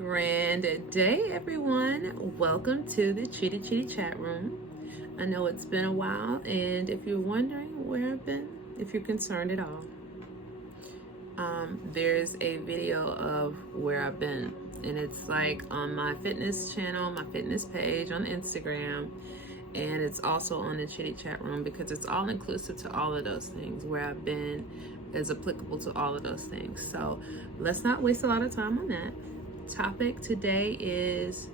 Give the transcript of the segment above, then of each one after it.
Grand day, everyone. Welcome to the Chitty Chat Room. I know it's been a while, and if you're wondering where I've been, if you're concerned at all, there's a video of where I've been, and it's like on my fitness channel, my fitness page on Instagram, and it's also on the Chitty Chat Room because it's all inclusive to all of those things. Where I've been is applicable to all of those things. So let's not waste a lot of time on that. Topic today is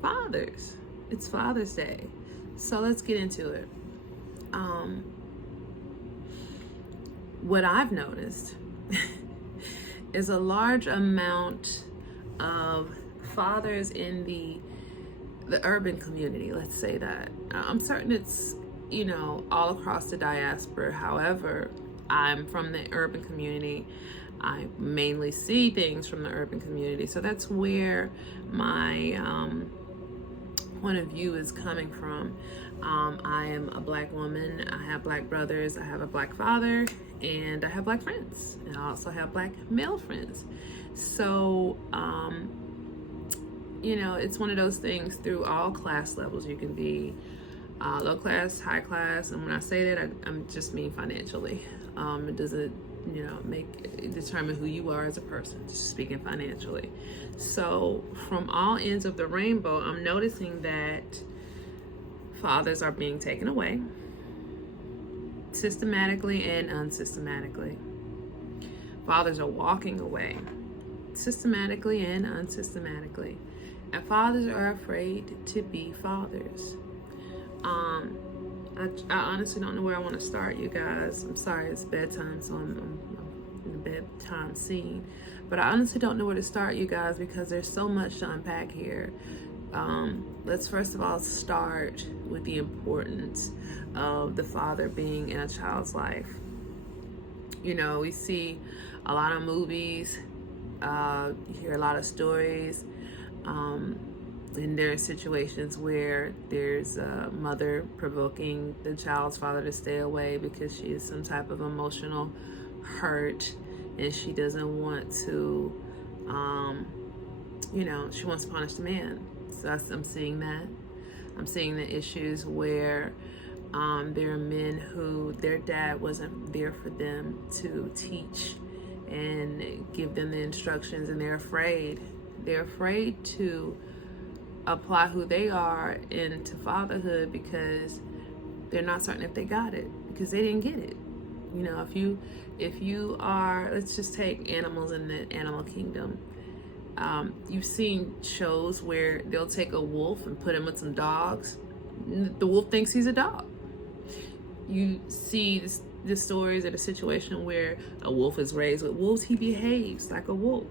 fathers. It's Father's Day, so let's get into it. What I've noticed is a large amount of fathers in the urban community, let's say that. I'm certain it's all across the diaspora. However, I'm from the urban community. I mainly see things from the urban community, so that's where my point of view is coming from. I am a black woman. I have black brothers. I have a black father, and I have black friends, and I also have black male friends. So it's one of those things through all class levels. You can be low class, high class, and when I say that, I'm just mean financially. It doesn't determine who you are as a person, just speaking financially. So from all ends of the rainbow, I'm noticing that fathers are being taken away, systematically and unsystematically. Fathers are walking away, systematically and unsystematically. And fathers are afraid to be fathers. I honestly don't know where I want to start, you guys. I'm sorry, it's bedtime, so I'm in the bedtime scene. But I honestly don't know where to start, you guys, because there's so much to unpack here. Let's first of all start with the importance of the father being in a child's life. We see a lot of movies, you hear a lot of stories, and there are situations where there's a mother provoking the child's father to stay away because she is some type of emotional hurt, and she doesn't want to, she wants to punish the man. So I'm seeing that. I'm seeing the issues where there are men who their dad wasn't there for them to teach and give them the instructions, and they're afraid. They're afraid to apply who they are into fatherhood because they're not certain if they got it, because they didn't get it. If you are, let's just take animals in the animal kingdom. You've seen shows where they'll take a wolf and put him with some dogs. The wolf thinks he's a dog. You see the stories of a situation where a wolf is raised with wolves. He behaves like a wolf.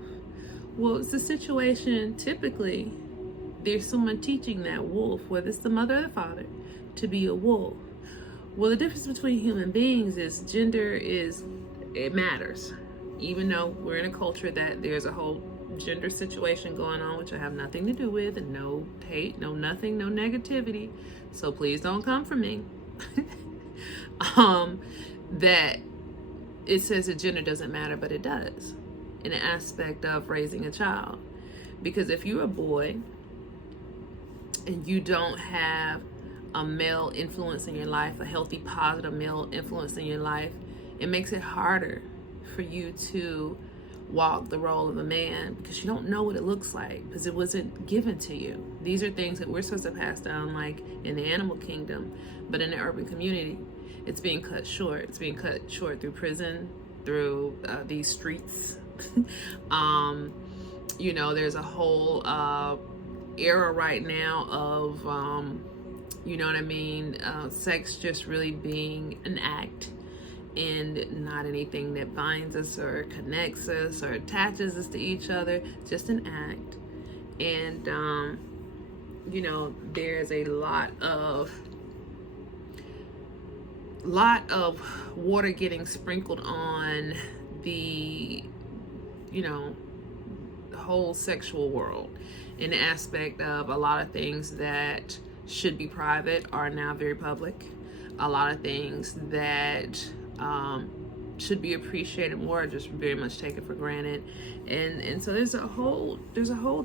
Well, it's a situation typically there's someone teaching that wolf, whether it's the mother or the father, to be a wolf. Well, the difference between human beings is gender it matters. Even though we're in a culture that there's a whole gender situation going on, which I have nothing to do with, and no hate, no nothing, no negativity. So please don't come for me. That it says that gender doesn't matter, but it does in an aspect of raising a child. Because if you're a boy and you don't have a male influence in your life, a healthy, positive male influence in your life, it makes it harder for you to walk the role of a man, because you don't know what it looks like, because it wasn't given to you. These are things that we're supposed to pass down, like in the animal kingdom, but in the urban community, it's being cut short. It's being cut short through prison, through these streets. There's a whole era right now of sex just really being an act and not anything that binds us or connects us or attaches us to each other, just an act. And there's a lot of water getting sprinkled on the whole sexual world, in the aspect of a lot of things that should be private are now very public. A lot of things that should be appreciated more, just very much taken for granted. And so there's a whole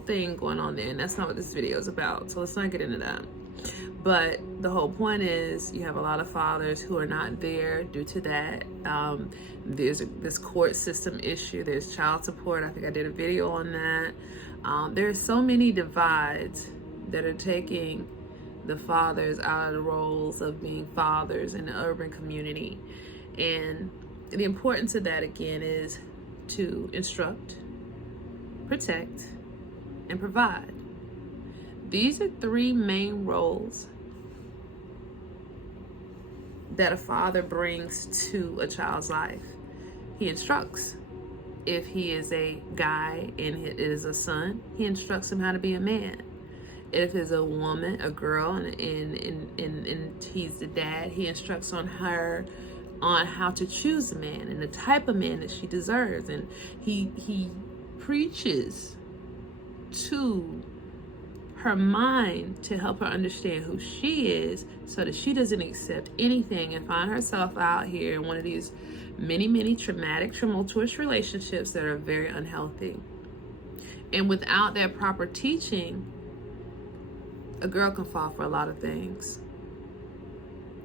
thing going on there, and that's not what this video is about, so let's not get into that. But the whole point is, you have a lot of fathers who are not there due to that. There's this court system issue. There's child support. I think I did a video on that. There's so many divides that are taking the fathers out of the roles of being fathers in the urban community. And the importance of that, again, is to instruct, protect, and provide. These are three main roles that a father brings to a child's life. He instructs. If he is a guy and it is a son, he instructs him how to be a man. If it's a woman, a girl, and he's the dad, he instructs on her on how to choose a man and the type of man that she deserves. And he preaches to her mind to help her understand who she is, so that she doesn't accept anything and find herself out here in one of these many traumatic, tumultuous relationships that are very unhealthy. And without that proper teaching, a girl can fall for a lot of things,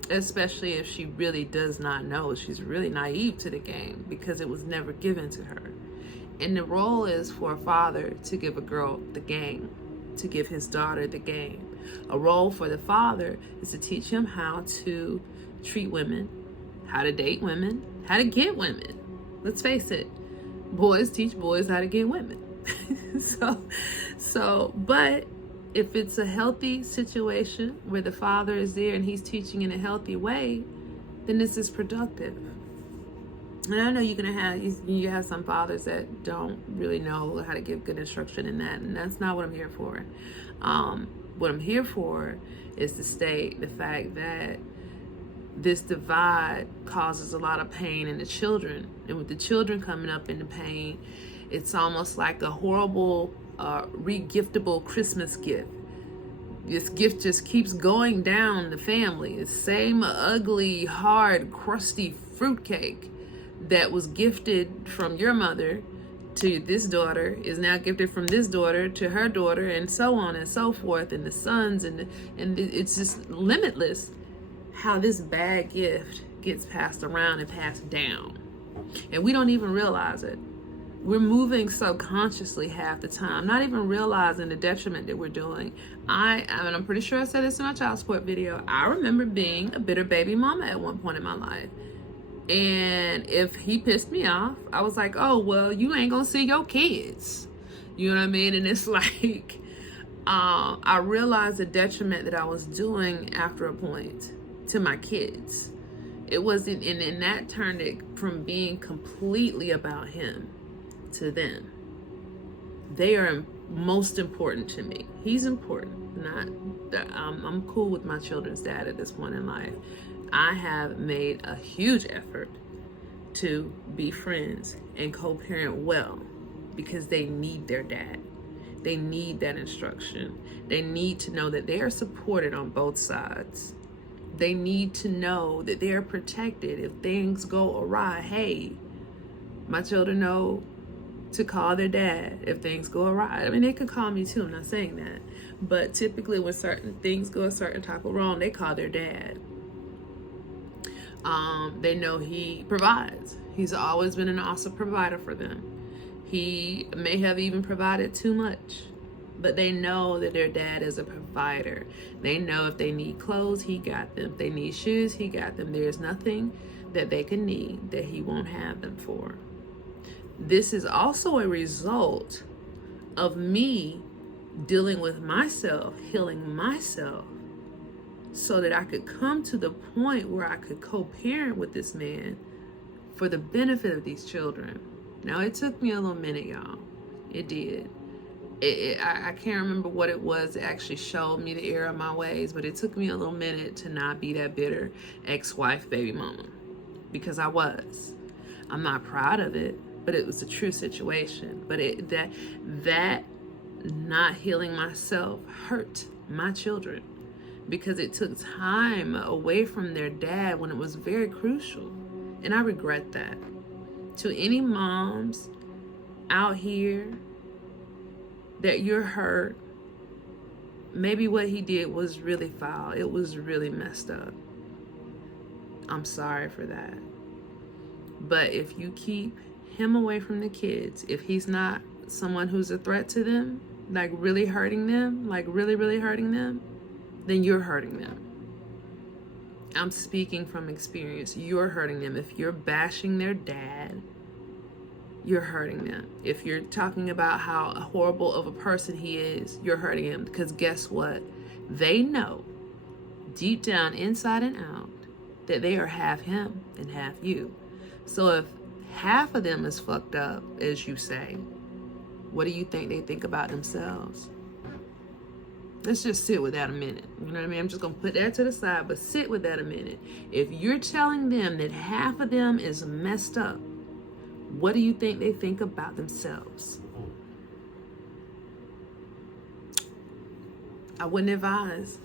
especially if she really does not know. She's really naive to the game because it was never given to her. And the role is for a father to give a girl the game, to give his daughter the game. A role for the father is to teach him how to treat women, how to date women, how to get women. Let's face it, boys teach boys how to get women. But if it's a healthy situation where the father is there and he's teaching in a healthy way, then this is productive. And I know you have some fathers that don't really know how to give good instruction in that, and that's not what I'm here for. What I'm here for is to state the fact that this divide causes a lot of pain in the children. And with the children coming up in the pain, it's almost like a horrible re-giftable Christmas gift. This gift just keeps going down the family. It's same ugly, hard, crusty fruitcake that was gifted from your mother to this daughter is now gifted from this daughter to her daughter, and so on and so forth, and the sons, and it's just limitless how this bad gift gets passed around and passed down, and we don't even realize it. We're moving subconsciously half the time, not even realizing the detriment that we're doing. I'm pretty sure I said this in my child support video. I remember being a bitter baby mama at one point in my life. And if he pissed me off, I was like, oh, well, you ain't gonna see your kids. You know what I mean? And it's like, I realized the detriment that I was doing after a point to my kids. It wasn't, and that turned it from being completely about him to them. They are most important to me. He's important. I'm cool with my children's dad at this point in life. I have made a huge effort to be friends and co-parent well because they need their dad. They need that instruction. They need to know that they are supported on both sides. They need to know that they are protected if things go awry. Hey, my children know to call their dad if things go awry. I mean, they can call me too, I'm not saying that. But typically when certain things go a certain type of wrong, they call their dad. They know he provides. He's always been an awesome provider for them. He may have even provided too much, but they know that their dad is a provider. They know if they need clothes, he got them. If they need shoes, he got them. There's nothing that they can need that he won't have them for. This is also a result of me dealing with myself, healing myself, so that I could come to the point where I could co-parent with this man for the benefit of these children. Now, it took me a little minute, y'all. It did. I can't remember what it was that actually showed me the error of my ways, but it took me a little minute to not be that bitter ex-wife baby mama, because I was. I'm not proud of it, but it was a true situation. But that not healing myself hurt my children, because it took time away from their dad when it was very crucial. And I regret that. To any moms out here that you're hurt, maybe what he did was really foul. It was really messed up. I'm sorry for that. But if you keep him away from the kids, if he's not someone who's a threat to them, like really hurting them, like really, really hurting them, then you're hurting them. I'm speaking from experience. You're hurting them. If you're bashing their dad, you're hurting them. If you're talking about how horrible of a person he is, you're hurting him. Because guess what? They know deep down, inside and out, that they are half him and half you. So if half of them is fucked up, as you say, what do you think they think about themselves? Let's just sit with that a minute. You know what I mean? I'm just going to put that to the side, but sit with that a minute. If you're telling them that half of them is messed up, what do you think they think about themselves? I wouldn't advise.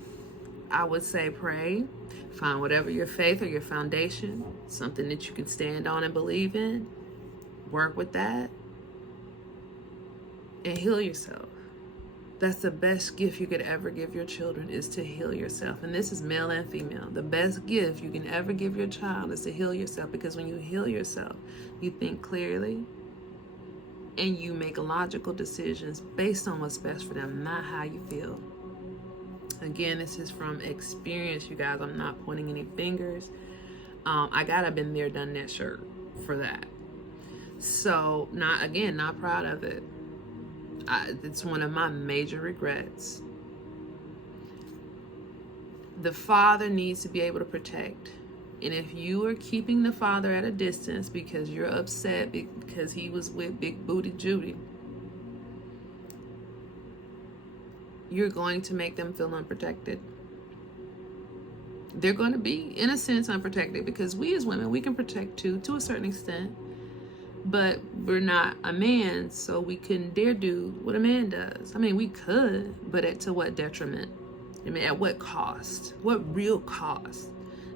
I would say pray. Find whatever your faith or your foundation, something that you can stand on and believe in. Work with that. And heal yourself. That's the best gift you could ever give your children, is to heal yourself. And this is male and female. The best gift you can ever give your child is to heal yourself, because when you heal yourself, you think clearly and you make logical decisions based on what's best for them, not how you feel. Again, this is from experience, you guys. I'm not pointing any fingers. I gotta been there, done that shirt for that. So, not proud of it. It's one of my major regrets. The father needs to be able to protect. And if you are keeping the father at a distance because you're upset because he was with Big Booty Judy, you're going to make them feel unprotected. They're going to be, in a sense, unprotected, because we as women, we can protect too, to a certain extent. But we're not a man, so we couldn't dare do what a man does. I mean, we could, but to what detriment? I mean, at what cost? What real cost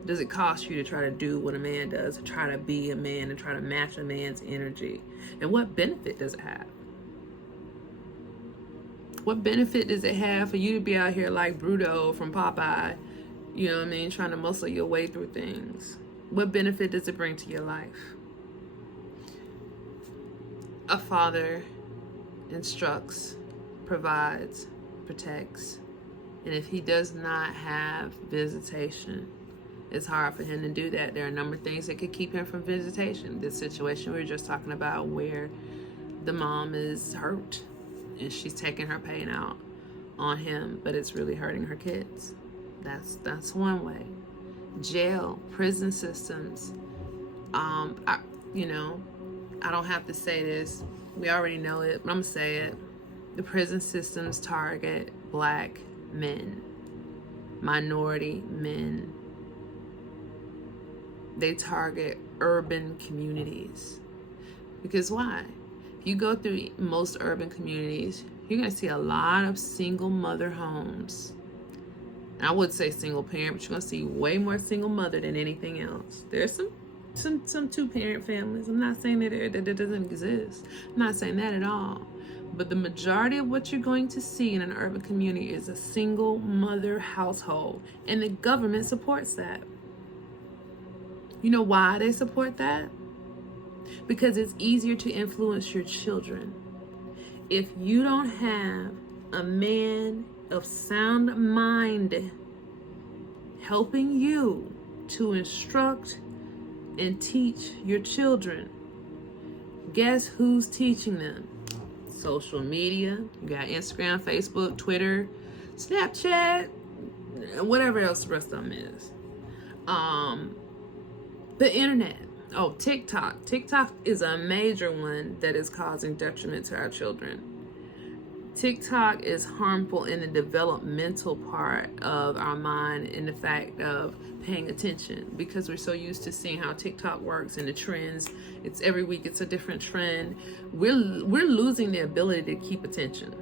does it cost you to try to do what a man does, to try to be a man and try to match a man's energy? And what benefit does it have? What benefit does it have for you to be out here like Bruto from Popeye, you know what I mean, trying to muscle your way through things? What benefit does it bring to your life? A father instructs, provides, protects. And if he does not have visitation, it's hard for him to do that. There are a number of things that could keep him from visitation. This situation we were just talking about, where the mom is hurt and she's taking her pain out on him, but it's really hurting her kids. That's one way. Jail, prison systems. I don't have to say this. We already know it, but I'm gonna say it. The prison systems target Black men, minority men. They target urban communities. Because why? If you go through most urban communities, you're gonna see a lot of single mother homes. And I would say single parent, but you're gonna see way more single mother than anything else. There's some two-parent families. I'm not saying that it doesn't exist. I'm not saying that at all. But the majority of what you're going to see in an urban community is a single mother household. And the government supports that. You know why they support that? Because it's easier to influence your children. If you don't have a man of sound mind helping you to instruct and teach your children, guess who's teaching them? Social media. You got Instagram, Facebook, Twitter, Snapchat, and whatever else the rest of them is. The internet. Oh, TikTok. TikTok is a major one that is causing detriment to our children. TikTok is harmful in the developmental part of our mind, in the fact of paying attention, because we're so used to seeing how TikTok works and the trends. It's every week it's a different trend. We're losing the ability to keep attention.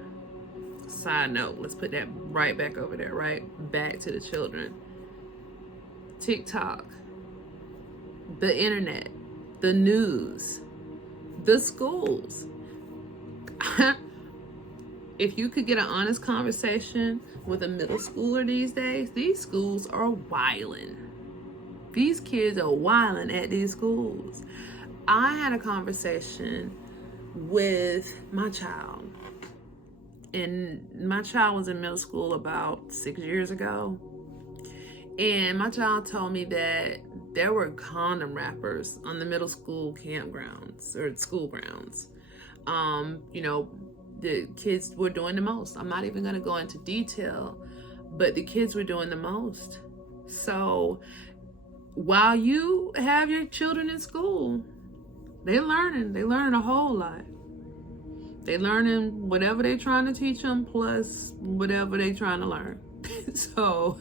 Side note, let's put that right back over there, right back to the children. TikTok, the internet, the news, The schools. If you could get an honest conversation with a middle schooler these days, these schools are wilding. These kids are wilding at these schools. I had a conversation with my child, and my child was in middle school about 6 years ago. And my child told me that there were condom wrappers on the middle school campgrounds or school grounds. The kids were doing the most. I'm not even going to go into detail, but the kids were doing the most. So while you have your children in school, they're learning a whole lot. They're learning whatever they're trying to teach them plus whatever they're trying to learn. So,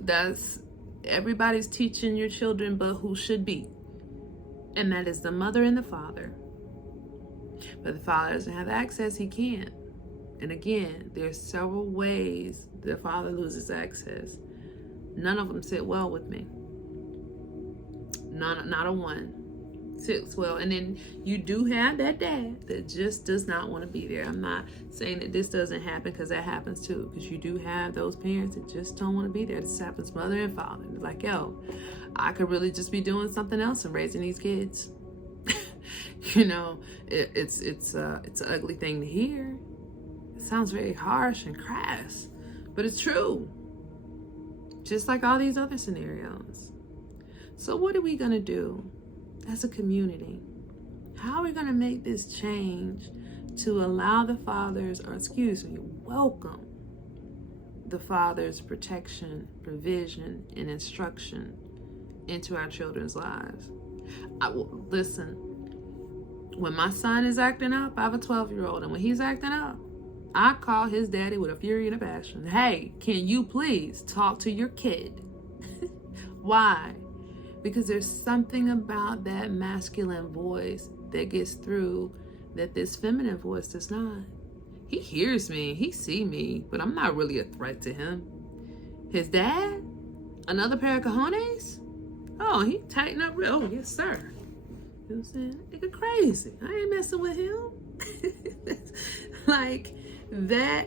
that's everybody's teaching your children but who should be. And that is the mother and the father. But the father doesn't have access, he can't. And again, there's several ways the father loses access. None of them sit well with me. Not a one sits well. And then you do have that dad that just does not want to be there. I'm not saying that this doesn't happen, because that happens too. Because you do have those parents that just don't want to be there. This happens mother and father. It's like, yo, I could really just be doing something else and raising these kids. It's an ugly thing to hear. It sounds very harsh and crass, but it's true. Just like all these other scenarios. So what are we going to do as a community? How are we going to make this change to allow the fathers, welcome the father's protection, provision, and instruction into our children's lives? Listen, when my son is acting up, I have a 12-year-old, and when he's acting up, I call his daddy with a fury and a passion. Hey, can you please talk to your kid? Why? Because there's something about that masculine voice that gets through that this feminine voice does not. He hears me, he sees me, but I'm not really a threat to him. His dad? Another pair of cojones? Oh, he tighten up real. Oh, yes, sir. You know what I'm saying? Nigga crazy. I ain't messing with him. Like that,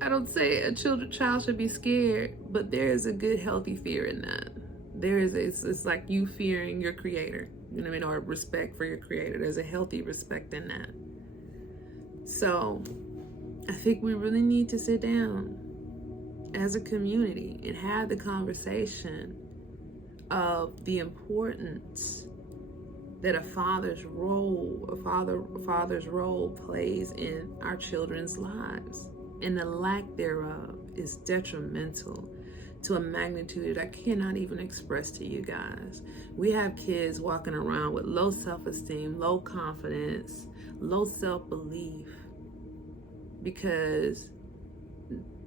I don't say a child should be scared, but there is a good, healthy fear in that. It's like you fearing your creator, you know what I mean, or respect for your creator. There's a healthy respect in that. So I think we really need to sit down as a community and have the conversation of the importance that a father's role plays in our children's lives, and the lack thereof is detrimental to a magnitude I cannot even express to you guys. We have kids walking around with low self-esteem, low confidence, low self-belief, because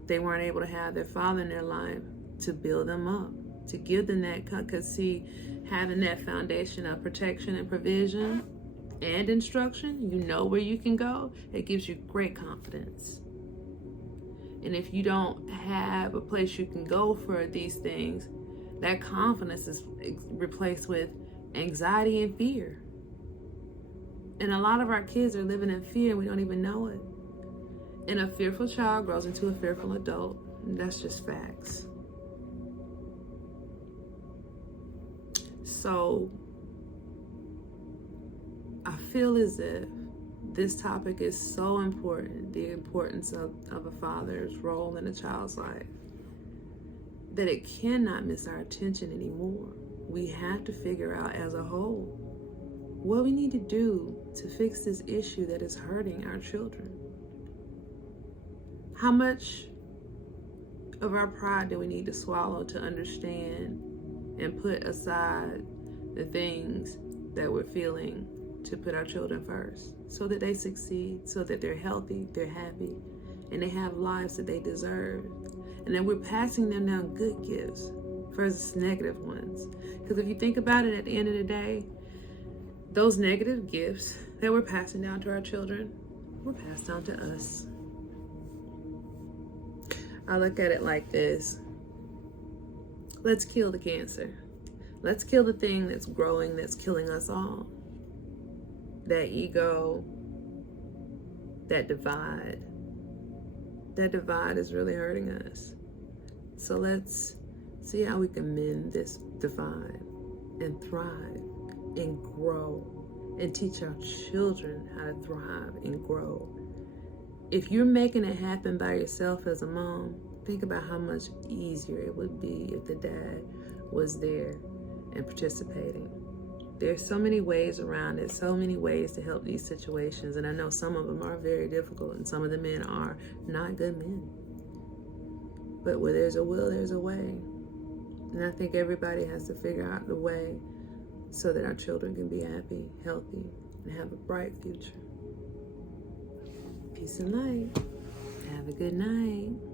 they weren't able to have their father in their life to build them up, to give them that, because see, having that foundation of protection and provision and instruction, you know where you can go, it gives you great confidence. And if you don't have a place you can go for these things, that confidence is replaced with anxiety and fear. And a lot of our kids are living in fear, and we don't even know it. And a fearful child grows into a fearful adult. And that's just facts. So I feel as if this topic is so important, the importance of a father's role in a child's life, that it cannot miss our attention anymore. We have to figure out as a whole what we need to do to fix this issue that is hurting our children. How much of our pride do we need to swallow to understand and put aside the things that we're feeling to put our children first, so that they succeed, so that they're healthy, they're happy, and they have lives that they deserve. And then we're passing them down good gifts versus negative ones. Because if you think about it, at the end of the day, those negative gifts that we're passing down to our children were passed down to us. I look at it like this. Let's kill the cancer. Let's kill the thing that's growing, that's killing us all. that ego, that divide is really hurting us. So let's see how we can mend this divide and thrive and grow and teach our children how to thrive and grow. If you're making it happen by yourself as a mom, think about how much easier it would be if the dad was there and participating. There's so many ways around it, so many ways to help these situations, and I know some of them are very difficult, and some of the men are not good men. But where there's a will, there's a way. And I think everybody has to figure out the way so that our children can be happy, healthy, and have a bright future. Peace and light. Have a good night.